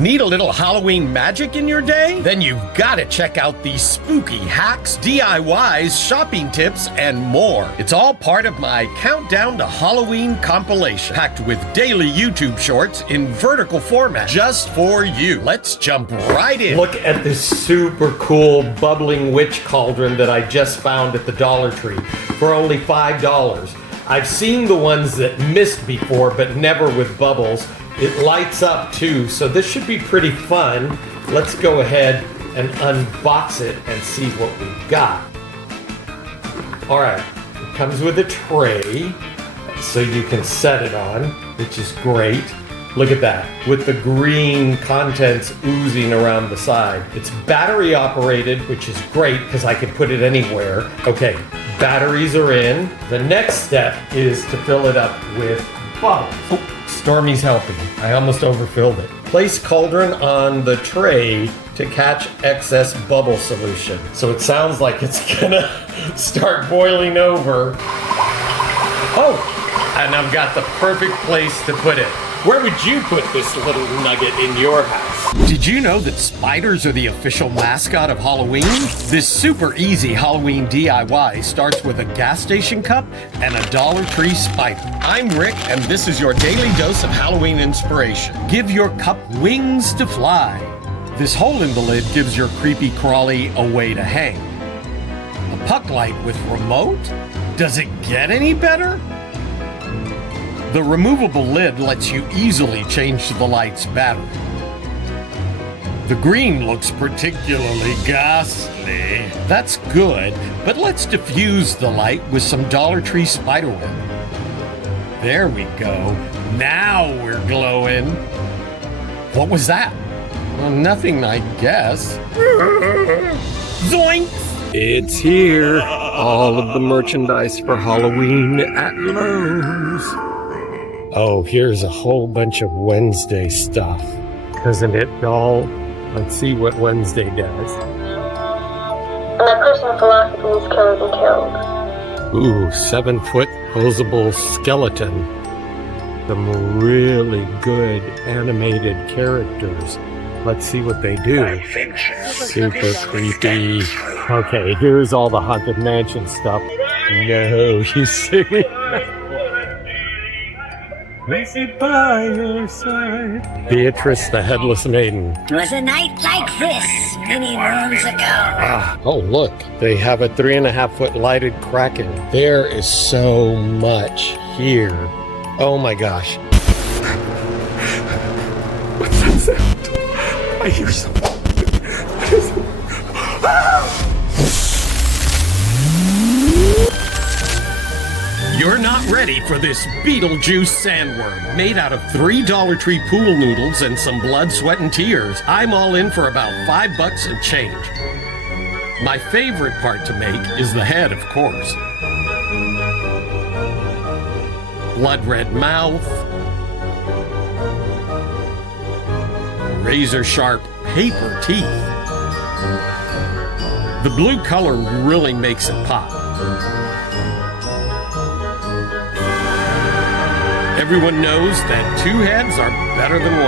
Need a little Halloween magic in your day? Then you've got to check out these spooky hacks, DIYs, shopping tips, and more. It's all part of my Countdown to Halloween compilation, packed with daily YouTube shorts in vertical format, just for you. Let's jump right in. Look at this super cool bubbling witch cauldron that I just found at the Dollar Tree for only $5. I've seen the ones that missed before, but never with bubbles. It lights up too, so this should be pretty fun. Let's go ahead and unbox it and see what we've got. All right, it comes with a tray, so you can set it on, which is great. Look at that, with the green contents oozing around the side. It's battery operated, which is great because I can put it anywhere. Okay, batteries are in. The next step is to fill it up with bubbles. Oh, Stormy's helping. I almost overfilled it. Place cauldron on the tray to catch excess bubble solution. So it sounds like it's gonna start boiling over. Oh, and I've got the perfect place to put it. Where would you put this little nugget in your house? Did you know that spiders are the official mascot of Halloween? This super easy Halloween DIY starts with a gas station cup and a Dollar Tree spider. I'm Rick, and this is your daily dose of Halloween inspiration. Give your cup wings to fly. This hole in the lid gives your creepy crawly a way to hang. A puck light with remote? Does it get any better? The removable lid lets you easily change the light's battery. The green looks particularly ghastly. That's good, but let's diffuse the light with some Dollar Tree spiderweb. There we go. Now we're glowing. What was that? Well, nothing, I guess. Zoink! It's here. All of the merchandise for Halloween at Lowe's. Oh, here's a whole bunch of Wednesday stuff. Isn't it dull? Let's see what Wednesday does. My personal philosophy is kill and be killed. Ooh, 7-foot posable skeleton. Some really good animated characters. Let's see what they do. Super creepy. Okay, here's all the Haunted Mansion stuff. No, you see? By your side. Beatrice, the Headless Maiden. It was a night like this many moons ago. Oh, look. They have a 3.5-foot lighted Kraken. There is so much here. Oh my gosh. What's that sound? I hear something. What is it? You're not ready for this Beetlejuice sandworm. Made out of 3 Dollar Tree pool noodles and some blood, sweat, and tears, I'm all in for about $5 and change. My favorite part to make is the head, of course. Blood red mouth. Razor sharp paper teeth. The blue color really makes it pop. Everyone knows that 2 heads are better than 1.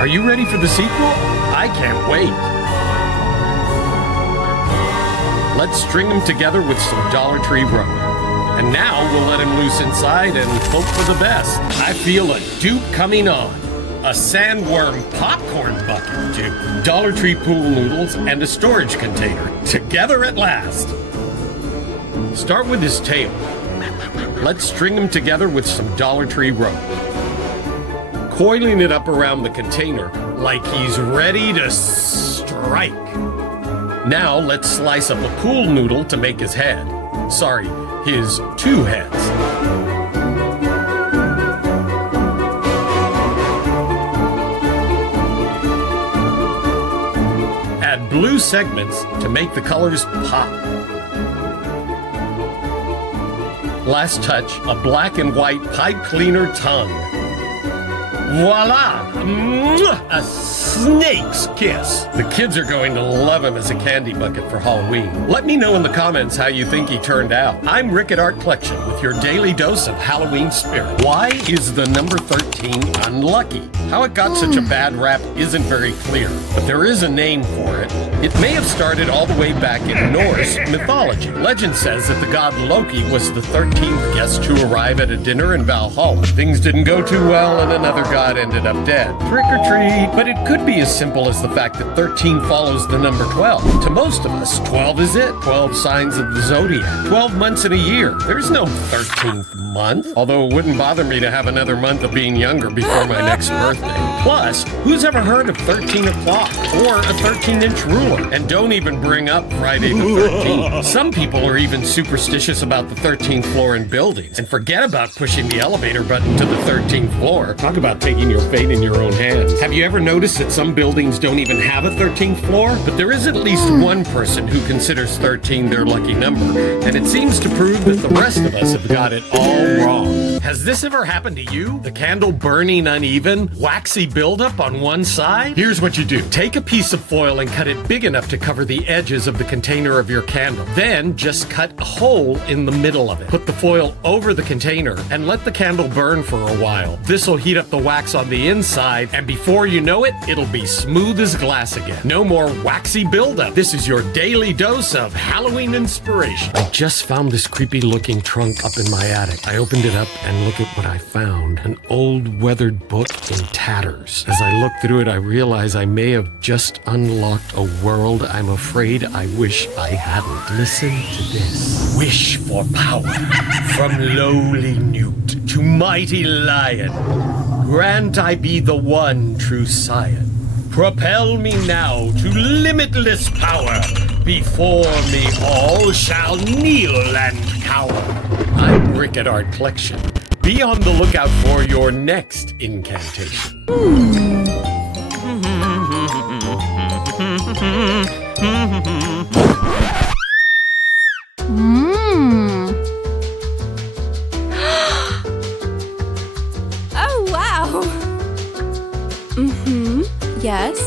Are you ready for the sequel? I can't wait. Let's string them together with some Dollar Tree rope. And now we'll let him loose inside and hope for the best. I feel a dupe coming on. A sandworm popcorn bucket, too. Dollar Tree pool noodles and a storage container. Together at last. Start with his tail. Let's string him together with some Dollar Tree rope. Coiling it up around the container like he's ready to strike. Now let's slice up a pool noodle to make his head. Sorry, his 2 heads. Add blue segments to make the colors pop. Last touch, a black and white pipe cleaner tongue. Voila! Mwah! A snake's kiss. The kids are going to love him as a candy bucket for Halloween. Let me know in the comments how you think he turned out. I'm Rick at Art Collection with your daily dose of Halloween spirit. Why is the number 13 unlucky? How it got such a bad rap isn't very clear, but there is a name for it. It may have started all the way back in Norse mythology. Legend says that the god Loki was the 13th guest to arrive at a dinner in Valhalla. Things didn't go too well and another god ended up dead. Trick or treat. But it could be as simple as the fact that 13 follows the number 12. To most of us, 12 is it. 12 signs of the zodiac. 12 months in a year. There's no 13th month. Although it wouldn't bother me to have another month of being younger before my next birthday. Plus, who's ever heard of 13 o'clock or a 13-inch ruler? And don't even bring up Friday the 13th. Some people are even superstitious about the 13th floor in buildings and forget about pushing the elevator button to the 13th floor. Talk about taking your fate in your own hands. Have you ever noticed that some buildings don't even have a 13th floor? But there is at least one person who considers 13 their lucky number, and it seems to prove that the rest of us have got it all wrong. Has this ever happened to you? The candle burning uneven? Waxy buildup on one side? Here's what you do. Take a piece of foil and cut it big enough to cover the edges of the container of your candle. Then just cut a hole in the middle of it. Put the foil over the container and let the candle burn for a while. This will heat up the wax on the inside, and before you know it, it'll be smooth as glass again. No more waxy buildup. This is your daily dose of Halloween inspiration. I just found this creepy looking trunk up in my attic. I opened it up and look at what I found. An old weathered book in tatters. As I look through it, I realize I may have just unlocked a world I'm afraid I wish I hadn't. Listen to this. Wish for power. From lowly newt to mighty lion. Grant I be the one true scion. Propel me now to limitless power. Before me all shall kneel and cower. I'm Rick at Art Collection. Be on the lookout for your next incantation. Oh, wow. Yes.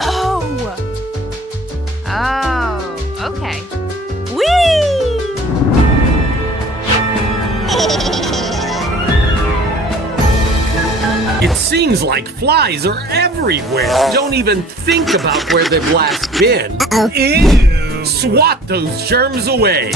Oh. Oh, okay. Whee! It seems like flies are everywhere. Don't even think about where they've last been. Ew! Swat those germs away.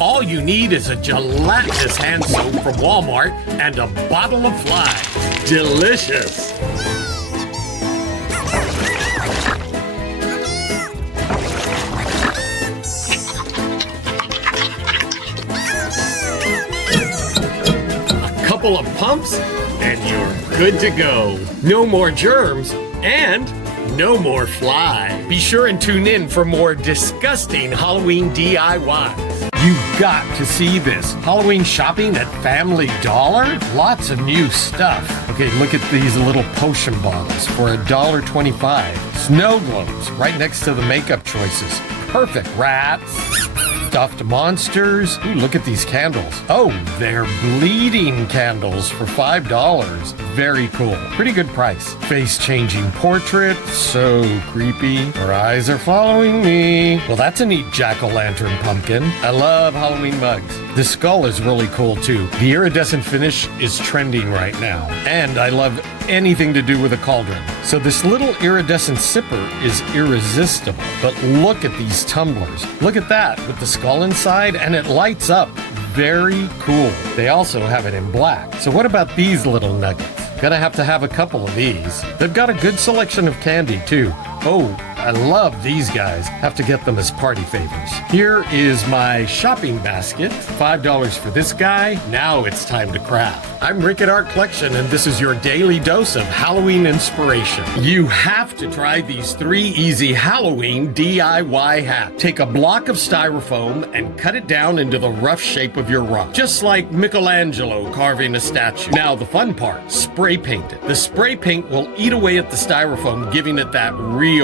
All you need is a gelatinous hand soap from Walmart and a bottle of flies. Delicious. A couple of pumps and you're good to go. No more germs and no more fly. Be sure and tune in for more disgusting Halloween DIYs. You've got to see this. Halloween shopping at Family Dollar? Lots of new stuff. Okay, look at these little potion bottles for $1.25. Snow globes right next to the makeup choices. Perfect. Rats. Stuffed monsters. Ooh, look at these candles. Oh, they're bleeding candles for $5. Very cool. Pretty good price. Face-changing portrait. So creepy. Her eyes are following me. Well, that's a neat jack-o'-lantern pumpkin. I love Halloween mugs. The skull is really cool, too. The iridescent finish is trending right now. And I love anything to do with a cauldron. So this little iridescent sipper is irresistible. But look at these tumblers. Look at that with the skull inside, and it lights up. Very cool. They also have it in black. So what about these little nuggets? Gonna have to have a couple of these. They've got a good selection of candy, too. Oh, I love these guys. Have to get them as party favors. Here is my shopping basket. $5 for this guy. Now it's time to craft. I'm Rick at Art Collection, and this is your daily dose of Halloween inspiration. You have to try these 3 easy Halloween DIY hacks. Take a block of styrofoam and cut it down into the rough shape of your rock, just like Michelangelo carving a statue. Now the fun part, spray paint it. The spray paint will eat away at the styrofoam, giving it that real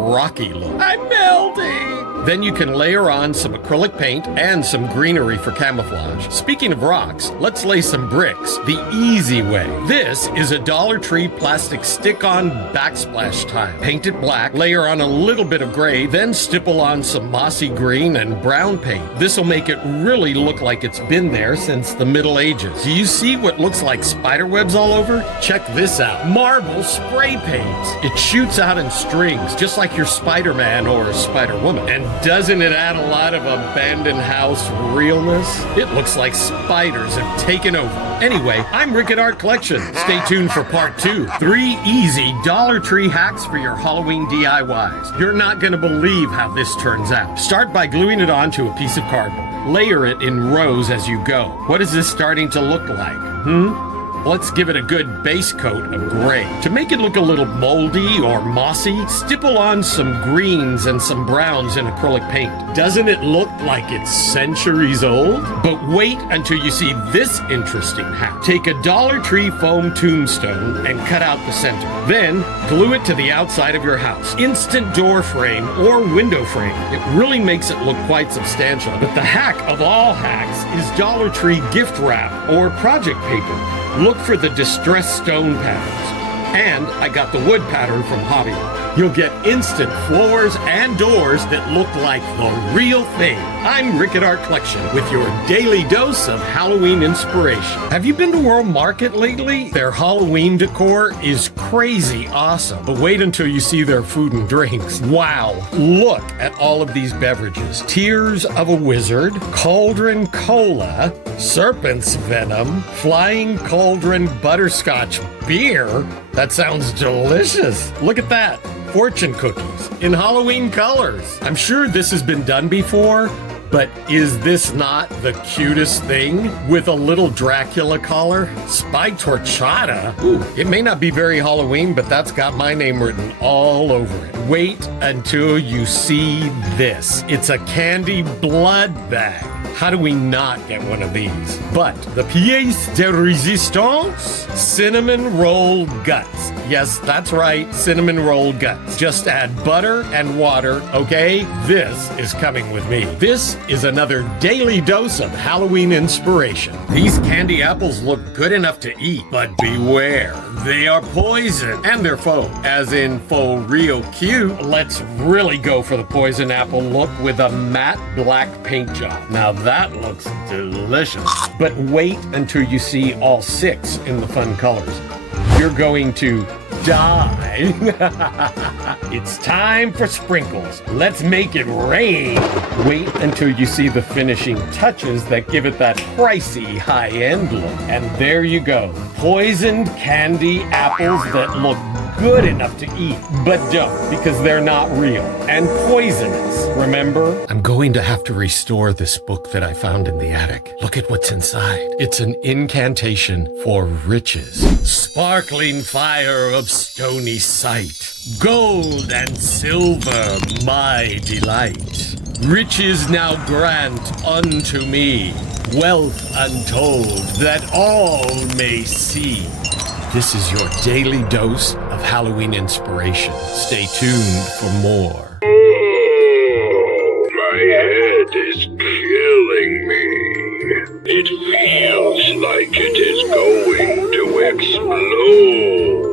rocky look. I'm melting! Then you can layer on some acrylic paint and some greenery for camouflage. Speaking of rocks, let's lay some bricks the easy way. This is a Dollar Tree plastic stick-on backsplash tile. Paint it black, layer on a little bit of gray, then stipple on some mossy green and brown paint. This will make it really look like it's been there since the Middle Ages. Do you see what looks like spider webs all over? Check this out. Marble spray paint. It shoots out in strings, just like your Spider-Man or Spider-Woman. And doesn't it add a lot of abandoned house realness? It looks like spiders have taken over. Anyway, I'm Rick at Art Collection. Stay tuned for part 2. 3 easy Dollar Tree hacks for your Halloween DIYs. You're not going to believe how this turns out. Start by gluing it onto a piece of cardboard. Layer it in rows as you go. What is this starting to look like? Let's give it a good base coat of gray. To make it look a little moldy or mossy, stipple on some greens and some browns in acrylic paint. Doesn't it look like it's centuries old? But wait until you see this interesting hack. Take a Dollar Tree foam tombstone and cut out the center. Then glue it to the outside of your house. Instant door frame or window frame. It really makes it look quite substantial. But the hack of all hacks is Dollar Tree gift wrap or project paper. Look for the distressed stone patterns. And I got the wood pattern from Hobby. You'll get instant floors and doors that look like the real thing. I'm Rick at Art Collection with your daily dose of Halloween inspiration. Have you been to World Market lately? Their Halloween decor is crazy awesome. But wait until you see their food and drinks. Wow, look at all of these beverages. Tears of a Wizard, Cauldron Cola, Serpent's Venom, Flying Cauldron Butterscotch Beer. That sounds delicious. Look at that. Fortune cookies in Halloween colors. I'm sure this has been done before, but is this not the cutest thing? With a little Dracula collar? Spiked horchata? Ooh, it may not be very Halloween, but that's got my name written all over it. Wait until you see this. It's a candy blood bag. How do we not get one of these? But the pièce de résistance? Cinnamon rolled guts. Yes, that's right, cinnamon rolled guts. Just add butter and water, okay? This is coming with me. This is another daily dose of Halloween inspiration. These candy apples look good enough to eat, but beware. They are poison, and they're faux, as in faux real cute. Let's really go for the poison apple look with a matte black paint job. Now that looks delicious. But wait until you see all 6 in the fun colors. You're going to die. It's time for sprinkles. Let's make it rain. Wait until you see the finishing touches that give it that pricey high-end look. And there you go. Poisoned candy apples that look good enough to eat, but don't, because they're not real and poisonous, remember? I'm going to have to restore this book that I found in the attic. Look at what's inside. It's an incantation for riches. Sparkling fire of stony sight, gold and silver my delight. Riches now grant unto me, wealth untold that all may see. This is your daily dose of Halloween inspiration. Stay tuned for more. My head is killing me. It feels like it is going to explode.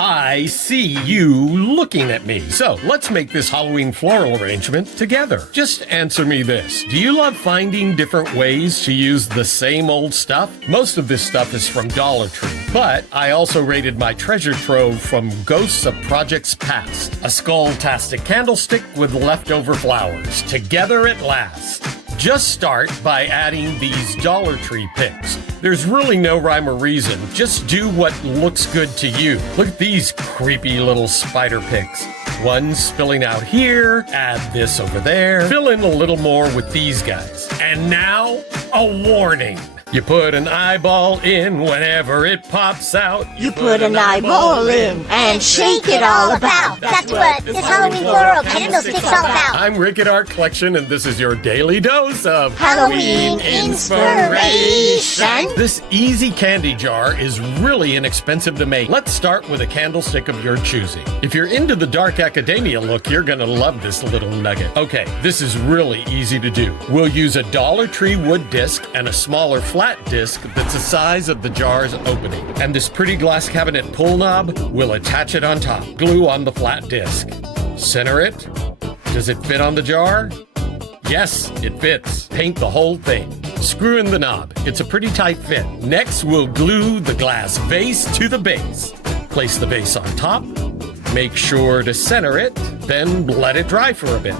I see you looking at me. So let's make this Halloween floral arrangement together. Just answer me this. Do you love finding different ways to use the same old stuff? Most of this stuff is from Dollar Tree, but I also raided my treasure trove from Ghosts of Projects Past. A skull-tastic candlestick with leftover flowers. Together at last. Just start by adding these Dollar Tree picks. There's really no rhyme or reason. Just do what looks good to you. Look at these creepy little spider picks. One spilling out here, add this over there, fill in a little more with these guys. And now, a warning. You put an eyeball in whenever it pops out. You put an eyeball in and shake it all about. That's what this Halloween floral candlestick's all about. I'm Rick at Art Collection, and this is your daily dose of Halloween inspiration. This easy candy jar is really inexpensive to make. Let's start with a candlestick of your choosing. If you're into the dark academia look, you're gonna love this little nugget. Okay, this is really easy to do. We'll use a Dollar Tree wood disc and a smaller flat disc that's the size of the jar's opening. And this pretty glass cabinet pull knob, we'll attach it on top. Glue on the flat disc. Center it. Does it fit on the jar? Yes, it fits. Paint the whole thing. Screw in the knob. It's a pretty tight fit. Next, we'll glue the glass vase to the base. Place the vase on top. Make sure to center it, then let it dry for a bit.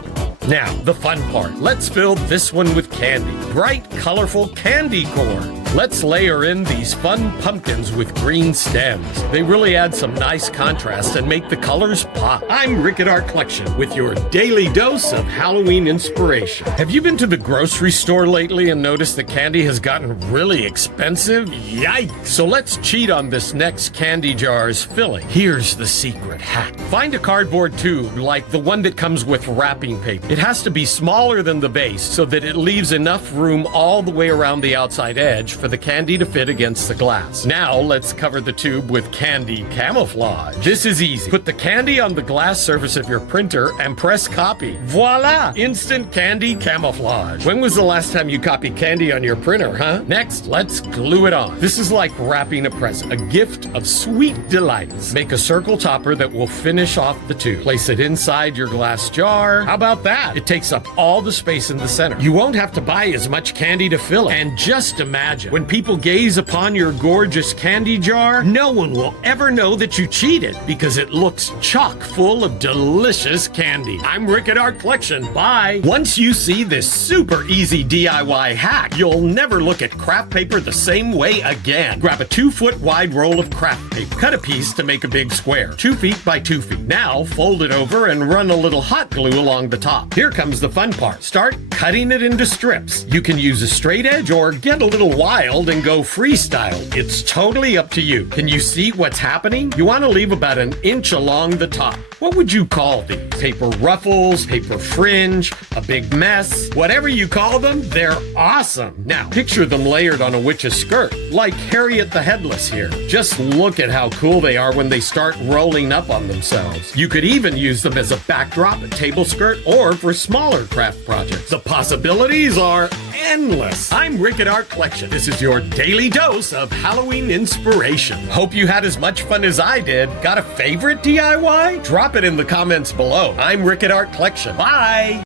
Now, the fun part. Let's fill this one with candy. Bright, colorful candy corn. Let's layer in these fun pumpkins with green stems. They really add some nice contrast and make the colors pop. I'm Rick at Art Collection with your daily dose of Halloween inspiration. Have you been to the grocery store lately and noticed the candy has gotten really expensive? Yikes! So let's cheat on this next candy jar's filling. Here's the secret hack. Find a cardboard tube like the one that comes with wrapping paper. It has to be smaller than the base so that it leaves enough room all the way around the outside edge for the candy to fit against the glass. Now let's cover the tube with candy camouflage. This is easy. Put the candy on the glass surface of your printer and press copy. Voila! Instant candy camouflage. When was the last time you copied candy on your printer, huh? Next, let's glue it on. This is like wrapping a present, a gift of sweet delights. Make a circle topper that will finish off the tube. Place it inside your glass jar. How about that? It takes up all the space in the center. You won't have to buy as much candy to fill it. And just imagine, when people gaze upon your gorgeous candy jar, no one will ever know that you cheated because it looks chock full of delicious candy. I'm Rick at Art Collection. Bye. Once you see this super easy DIY hack, you'll never look at craft paper the same way again. Grab a 2-foot wide roll of craft paper. Cut a piece to make a big square, 2 feet by 2 feet. Now fold it over and run a little hot glue along the top. Here comes the fun part. Start cutting it into strips. You can use a straight edge or get a little wild and go freestyle. It's totally up to you. Can you see what's happening? You want to leave about an inch along the top. What would you call these? Paper ruffles, paper fringe, a big mess. Whatever you call them, they're awesome. Now, picture them layered on a witch's skirt, like Harriet the Headless here. Just look at how cool they are when they start rolling up on themselves. You could even use them as a backdrop, a table skirt, or for smaller craft projects. The possibilities are endless. I'm Rick at Art Collection. This is your daily dose of Halloween inspiration. Hope you had as much fun as I did. Got a favorite DIY? Drop it in the comments below. I'm Rick at Art Collection. Bye!